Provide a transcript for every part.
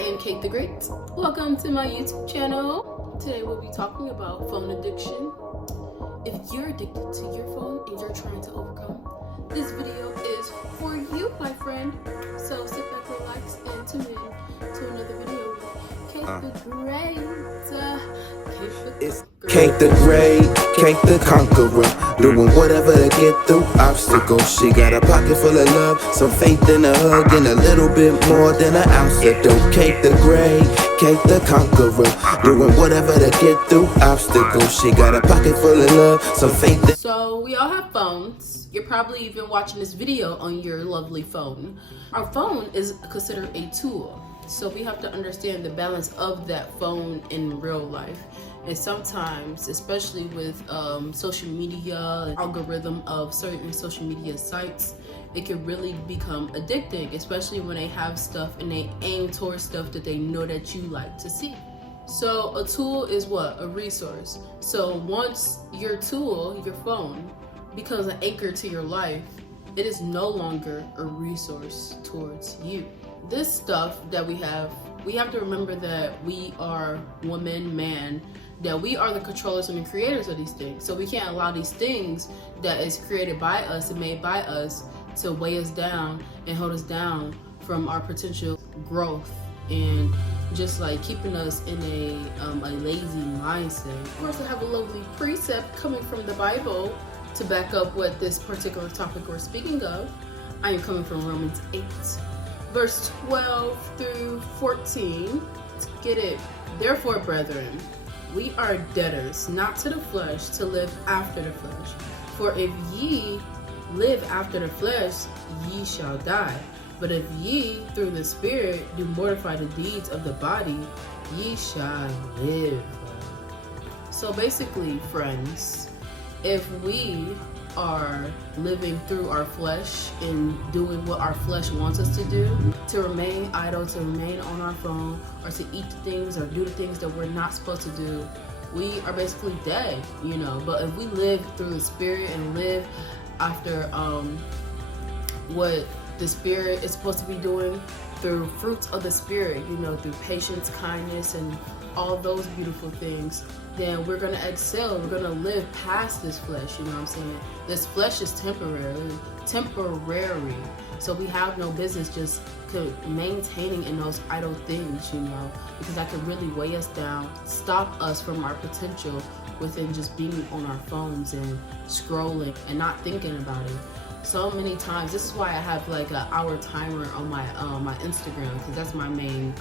am Kate the Great. Welcome to my YouTube channel. Today we'll be talking about phone addiction. If you're addicted to your phone and you're trying to overcome, this video is for you, my friend. So sit back, relax, and tune in to another video with Kate the Great. It's Kate the Great, Kate the Conqueror, doing whatever to get through obstacles. She got a pocket full of love, some faith in a hug, and a little bit more than an ounce of dope. Kate the Great, Kate the Conqueror, doing whatever to get through obstacles. She got a pocket full of love, some faith in. So we all have phones. You're probably even watching this video on your lovely phone. Our phone is considered a tool. So we have to understand the balance of that phone in real life. And sometimes, especially with social media, algorithm of certain social media sites, it can really become addicting, especially when they have stuff and they aim towards stuff that they know that you like to see. So a tool is what? A resource. So once your tool, your phone, becomes an anchor to your life, it is no longer a resource towards you. This stuff that we have to remember that we are woman, man, that we are the controllers and the creators of these things. So we can't allow these things that is created by us and made by us to weigh us down and hold us down from our potential growth and just like keeping us in a lazy mindset. Of course, I have a lovely precept coming from the Bible to back up what this particular topic we're speaking of. I am coming from Romans 8, verse 12 through 14. Let's get it. Therefore, brethren, we are debtors, not to the flesh, to live after the flesh. For if ye live after the flesh, ye shall die. But if ye through the Spirit do mortify the deeds of the body, ye shall live. So basically, friends, if we are living through our flesh and doing what our flesh wants us to do, to remain idle, to remain on our phone, or to eat the things or do the things that we're not supposed to do, we are basically dead, you know. But if we live through the Spirit and live after what the Spirit is supposed to be doing, through fruits of the Spirit, you know, through patience, kindness, and all those beautiful things, then we're gonna excel. We're gonna live past this flesh, you know what I'm saying? This flesh is temporary. So we have no business just maintaining in those idle things, you know, because that could really weigh us down, stop us from our potential within just being on our phones and scrolling and not thinking about it. So many times, this is why I have like an hour timer on my Instagram, because that's my main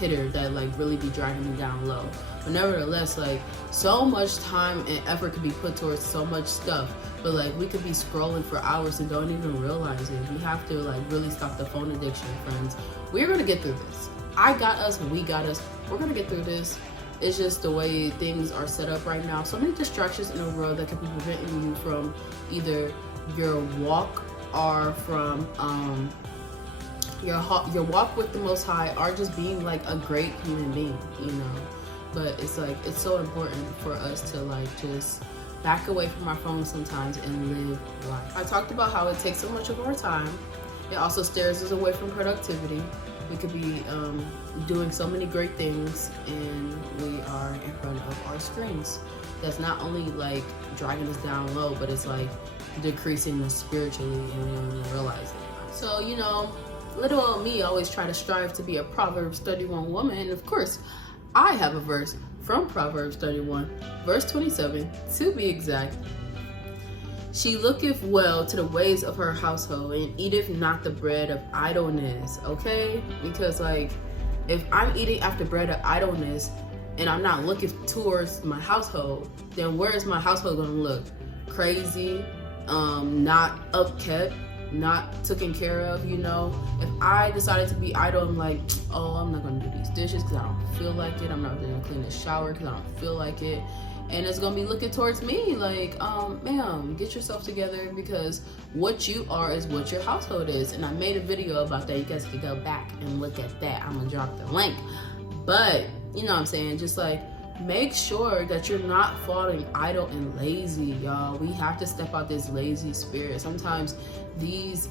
hitter that like really be dragging me down low. But nevertheless, like, so much time and effort could be put towards so much stuff, but like we could be scrolling for hours and don't even realize it. We have to like really stop the phone addiction, friends. We're gonna get through this. I got us and we got us. We're gonna get through this. It's just the way things are set up right now. So many distractions in the world that could be preventing you from either your walk or from your walk with the Most High, or just being like a great human being, you know. But it's like, it's so important for us to like just back away from our phones sometimes and live life. I talked about how it takes so much of our time. It also steers us away from productivity. We could be doing so many great things and we are in front of our screens. That's not only like dragging us down low, but it's like decreasing us spiritually and we don't even realize it. So, you know, little old me always try to strive to be a Proverbs 31 woman, and of course I have a verse from Proverbs 31, verse 27 to be exact. She looketh well to the ways of her household and eateth not the bread of idleness. Okay, because like if I'm eating after bread of idleness and I'm not looking towards my household, then where is my household gonna look? Crazy, not upkept, not taken care of, you know. If I decided to be idle, I'm like, oh, I'm not gonna do these dishes because I don't feel like it. I'm not gonna clean the shower because I don't feel like it. And it's gonna be looking towards me like, ma'am, get yourself together, because what you are is what your household is. And I made a video about that. You guys can go back and look at that. I'm gonna drop the link. But you know what I'm saying, just like make sure that you're not falling idle and lazy, y'all. We have to step out this lazy spirit. Sometimes these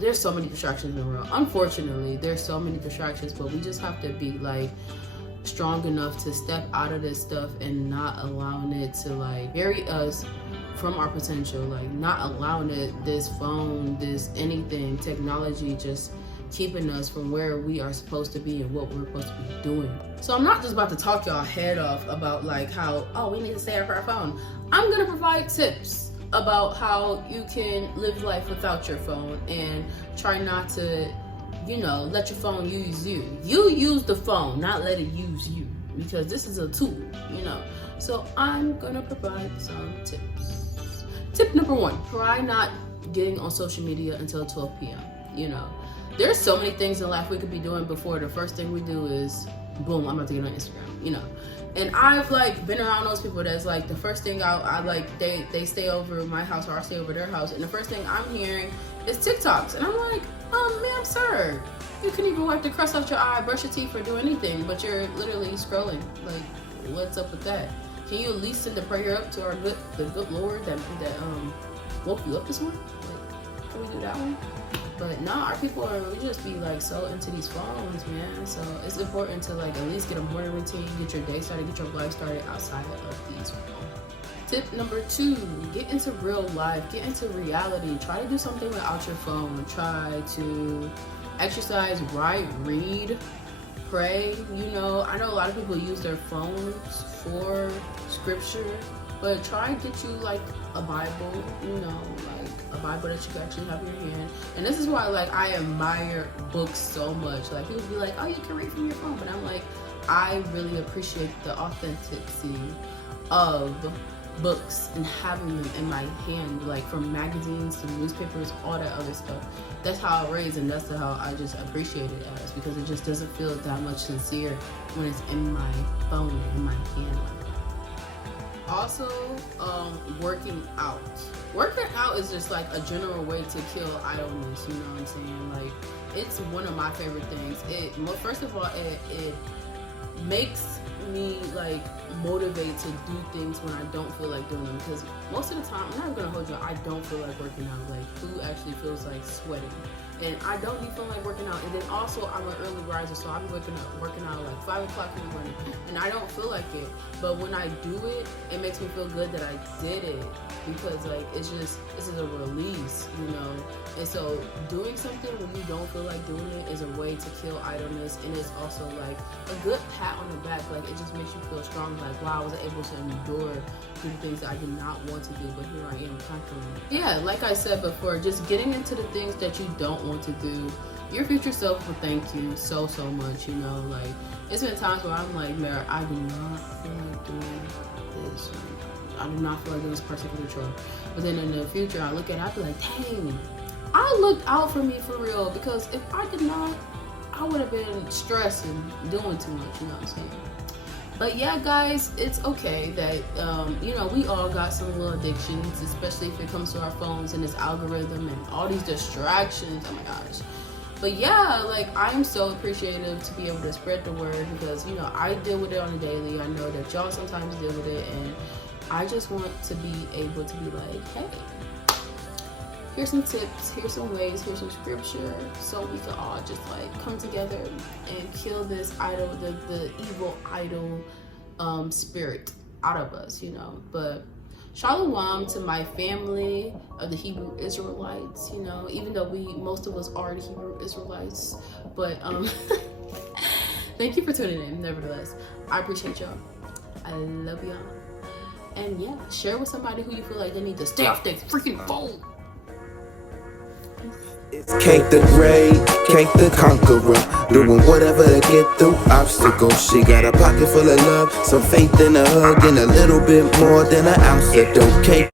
there's so many distractions in the world. Unfortunately, there's so many distractions, but we just have to be like strong enough to step out of this stuff and not allowing it to like bury us from our potential, like not allowing this phone, this anything, technology just keeping us from where we are supposed to be and what we're supposed to be doing. So I'm not just about to talk y'all head off about like how, oh, we need to stay off our phone. I'm gonna provide tips about how you can live life without your phone and try not to, let your phone use you. You use the phone, not let it use you, because this is a tool, So I'm gonna provide some tips. Tip number 1, try not getting on social media until 12 p.m. There's so many things in life we could be doing before the first thing we do is, boom, I'm about to get on Instagram, And I've like been around those people that's like the first thing I like, they stay over my house or I stay over their house, and the first thing I'm hearing is TikToks. And I'm like, ma'am, sir, you couldn't even wipe the crust off your eye, brush your teeth, or do anything, but you're literally scrolling. Like, what's up with that? Can you at least send a prayer up to the good Lord that woke you up this morning? Like, can we do that one? But no, our people we just be like so into these phones, man. So it's important to like at least get a morning routine, get your day started, get your life started outside of these phones. Tip number 2, get into real life, get into reality. Try to do something without your phone. Try to exercise, write, read, pray. I know a lot of people use their phones for scripture, but try to get you like a Bible, like a Bible that you can actually have in your hand. And this is why like I admire books so much. Like people be like, oh, you can read from your phone, but I'm like, I really appreciate the authenticity of books and having them in my hand, like from magazines to newspapers, all that other stuff. That's how I raised, and that's how I just appreciate it as, because it just doesn't feel that much sincere when it's in my phone, in my hand like that. Also, working out. Working out is just like a general way to kill idleness, you know what I'm saying? Like, it's one of my favorite things. First of all, it makes me like motivate to do things when I don't feel like doing them, because most of the time, I'm not gonna hold you, I don't feel like working out. Like, who actually feels like sweating? And I don't be feeling like working out. And then also, I'm an early riser, so I'll be working out like 5 o'clock in the morning, and I don't feel like it. But when I do it, it makes me feel good that I did it, because like this is a release, And so doing something when you don't feel like doing it is a way to kill idleness, and it's also like a good pat on the back. Like, it just makes you feel strong. Like, wow, I was able to endure do things that I did not want to do, but here I am conquering. Yeah, like I said before, just getting into the things that you don't want to do. Your future self will thank you so much, Like, it's been times where I'm like, Mara, I do not feel like doing this. I do not feel like doing this particular chore. But then in the future, I look at it, I be like, dang, I looked out for me for real, because if I did not, I would have been stressed and doing too much, you know what I'm saying? But yeah, guys, it's okay that, we all got some little addictions, especially if it comes to our phones and this algorithm and all these distractions. Oh my gosh. But yeah, like, I'm so appreciative to be able to spread the word, because, I deal with it on a daily. I know that y'all sometimes deal with it, and I just want to be able to be like, hey, here's some tips, here's some ways, here's some scripture, so we can all just like come together and kill this idol, the evil idol spirit out of us, But shalom to my family of the Hebrew Israelites, even though most of us are the Hebrew Israelites. But thank you for tuning in, nevertheless. I appreciate y'all. I love y'all. And yeah, share with somebody who you feel like they need to stay off their freaking phone. It's Kate the Great, Kate the Conqueror, doing whatever to get through obstacles. She got a pocket full of love, some faith in a hug, and a little bit more than an ounce of dope. Kate